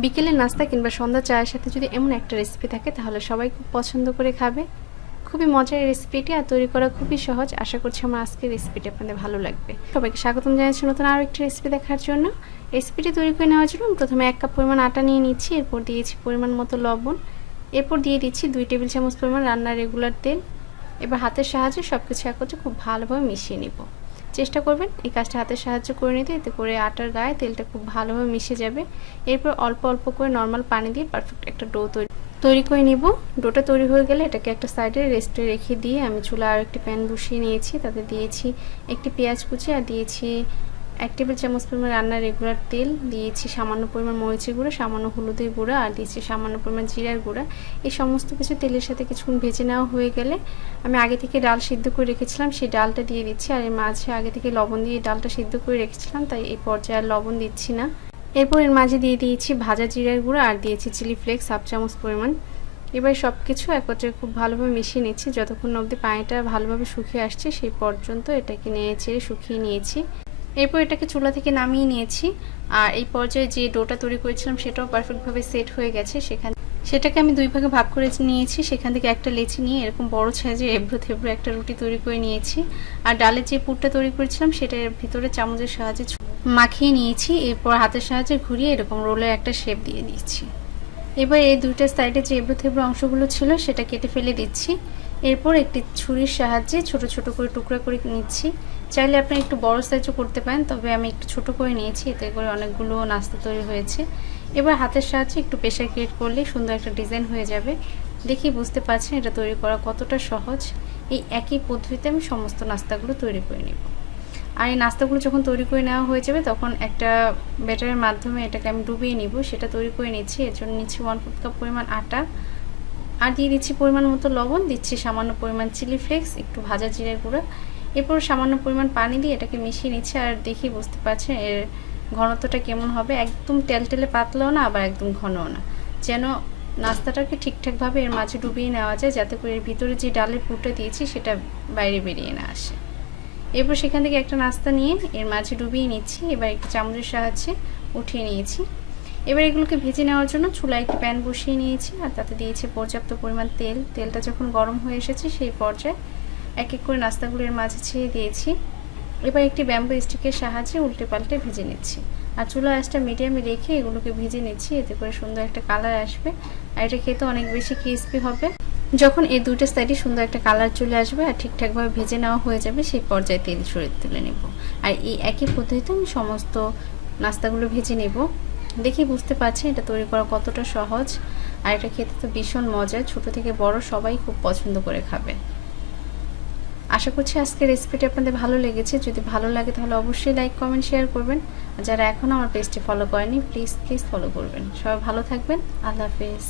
বিকেলের নাস্তা কিংবা সন্ধ্যা চায়ের সাথে যদি এমন একটা রেসিপি থাকে তাহলে সবাই খুব পছন্দ করে খাবে। খুবই মজার এই রেসিপিটি, আর তৈরি করা খুবই সহজ। আশা করছি আমার আজকের রেসিপিটি আপনাদের ভালো লাগবে। সবাইকে স্বাগতম জানাচ্ছি নতুন আরও একটি রেসিপি দেখার জন্য। রেসিপিটি তৈরি করে নেওয়ার জন্য প্রথমে 1 কাপ পরিমাণ আটা নিয়ে নিচ্ছি, এরপর দিয়েছি পরিমাণ মতো লবণ, এরপর দিয়ে দিচ্ছি 2 টেবিল চামচ পরিমাণ রান্নার রেগুলার তেল। এবার হাতের সাহায্যে সব কিছু একত্রে খুব ভালোভাবে মিশিয়ে নিব। চেষ্টা করবেন এই কাজটা হাতের সাহায্যে করে নিতে, এতে করে আটার গায়ে তেলটা খুব ভালোভাবে মিশে যাবে। এরপর অল্প অল্প করে নর্মাল পানি দিয়ে পারফেক্ট একটা ডো তৈরি করে নিব। ডোটা তৈরি হয়ে গেলে এটাকে একটা সাইডে রেস্টে রেখে দিয়ে আমি চুলা আর একটি প্যান বসিয়ে নিয়েছি। তাতে দিয়েছি একটি পেঁয়াজ কুচি, আর দিয়েছি 1 টেবিল চামচ পরিমাণ রান্নার রেগুলার তেল, দিয়েছি সামান্য পরিমাণ মরিচের গুঁড়া, সামান্য হলুদের গুঁড়া, আর দিয়েছি সামান্য পরিমাণ জিরার গুঁড়া। এই সমস্ত কিছু তেলের সাথে কিছুক্ষণ ভেজে নেওয়া হয়ে গেলে আমি আগে থেকে ডাল সিদ্ধ করে রেখেছিলাম, সেই ডালটা দিয়ে দিচ্ছি। আর এর মাঝে আগে থেকে লবণ দিয়ে ডালটা সিদ্ধ করে রেখেছিলাম, তাই এই পর্যায়ে আর লবণ দিচ্ছি না। এরপর এর মাঝে দিয়ে দিয়েছি ভাজা জিরার গুঁড়া, আর দিয়েছি চিলি ফ্লেক্স 1/2 চামচ পরিমাণ। এবার সব কিছু একত্রে খুব ভালোভাবে মিশিয়ে নিচ্ছি। যতক্ষণ অবধি পানিটা ভালোভাবে শুকিয়ে আসছে সেই পর্যন্ত এটাকে নেড়ে চেড়ে শুকিয়ে নিয়েছি। এরপর এটাকে চুলা থেকে নামিয়ে নিয়েছি। আর এই পর্যায়ে যে ডোটা তৈরি করেছিলাম সেটাও পারফেক্টভাবে সেট হয়ে গেছে। সেটাকে আমি 2 ভাগে ভাগ করে নিয়েছি। সেখান থেকে একটা লেচি নিয়ে এরকম বড় সাইজের এবড়ো থেবড়ো একটা রুটি তৈরি করে নিয়েছি। আর ডালের যে পুরটা তৈরি করেছিলাম সেটার ভিতরে চামচের সাহায্যে মাখিয়ে নিয়েছি। এরপর হাতের সাহায্যে ঘুরিয়ে এরকম রোলের একটা শেপ দিয়ে দিচ্ছি। এবার এই দুইটা সাইডে যে এবড়ো থেবড়ো অংশগুলো ছিল সেটা কেটে ফেলে দিচ্ছি। এরপর একটি ছুরির সাহায্যে ছোট ছোট করে টুকরা করে নিচ্ছি। চাইলে আপনি একটু বড় সাইজও করতে পারেন, তবে আমি একটু ছোট করে নিয়েছি, এতে করে অনেকগুলো নাস্তা তৈরি হয়েছে। এবার হাতের সাহায্যে একটু প্রেসার ক্রিয়েট করলে সুন্দর একটা ডিজাইন হয়ে যাবে। দেখি বুঝতে পারছেন এটা তৈরি করা কতটা সহজ। এই একই পদ্ধতিতে আমি সমস্ত নাস্তাগুলো তৈরি করে নেব। আর এই নাস্তাগুলো যখন তৈরি করে নেওয়া হয়ে যাবে তখন একটা ব্যাটারের মাধ্যমে এটাকে আমি ডুবিয়ে নিব, সেটা তৈরি করে নিচ্ছি। এর জন্য নিচ্ছি 1/4 কাপ পরিমাণ আটা, আর দিয়ে দিচ্ছি পরিমাণ মতো লবণ, দিচ্ছি সামান্য পরিমাণ চিলি ফ্লেক্স, একটু ভাজা জিরার গুঁড়া। এরপর সামান্য পরিমাণ পানি দিয়ে এটাকে মিশিয়ে নিচ্ছি। আর দেখি বুঝতে পারছেন এর ঘনত্বটা কেমন হবে। একদম টেলটেলে পাতলাও না, আবার একদম ঘনও না, যেন নাস্তাটাকে ঠিকঠাকভাবে এর মাঝে ডুবিয়ে নেওয়া যায়, যাতে করে এর ভিতরে যে ডালের পুরটা দিয়েছি সেটা বাইরে বেরিয়ে না আসে। এরপর সেখান থেকে একটা নাস্তা নিয়ে এর মাঝে ডুবিয়ে নিচ্ছি। এবার একটু চামচের সাহায্যে উঠিয়ে নিয়েছি। এবার এগুলোকে ভেজে নেওয়ার জন্য চুলায় একটি প্যান বসিয়ে নিয়েছি, আর তাতে দিয়েছি পর্যাপ্ত পরিমাণ তেল। তেলটা যখন গরম হয়ে এসেছে সেই পর্যায়ে এক এক করে নাস্তাগুলো এর মাঝে ছেড়ে দিয়েছি। এবার একটি ব্যাম্বু স্টিকের সাহায্যে উল্টে পাল্টে ভেজে নিচ্ছি। আর চুলা আঁচটা মিডিয়ামে রেখে এগুলোকে ভেজে নিচ্ছি, এতে করে সুন্দর একটা কালার আসবে। আর এটা খেতে অনেক বেশি ক্রিস্পি হবে। যখন এই দুটো সাইডে সুন্দর একটা কালার চলে আসবে আর ঠিকঠাকভাবে ভেজে নেওয়া হয়ে যাবে সেই পর্যায়ে তেল সরিয়ে তুলে নেব। আর এই একই পদ্ধতিতে আমি সমস্ত নাস্তাগুলো ভেজে নেব। দেখি বুঝতে পারছি এটা তৈরি করা কতটা সহজ। আর এটা খেতে তো ভীষণ মজা, ছোট থেকে বড় সবাই খুব পছন্দ করে খাবে। আশা করছি আজকের রেসিপিটি আপনাদের ভালো লেগেছে। যদি ভালো লাগে তাহলে অবশ্যই লাইক কমেন্ট শেয়ার করবেন। আর যারা এখনও আমার পেজটি ফলো করেনি প্লিজ ফলো করবেন। সবাই ভালো থাকবেন। আল্লাহ হাফেজ।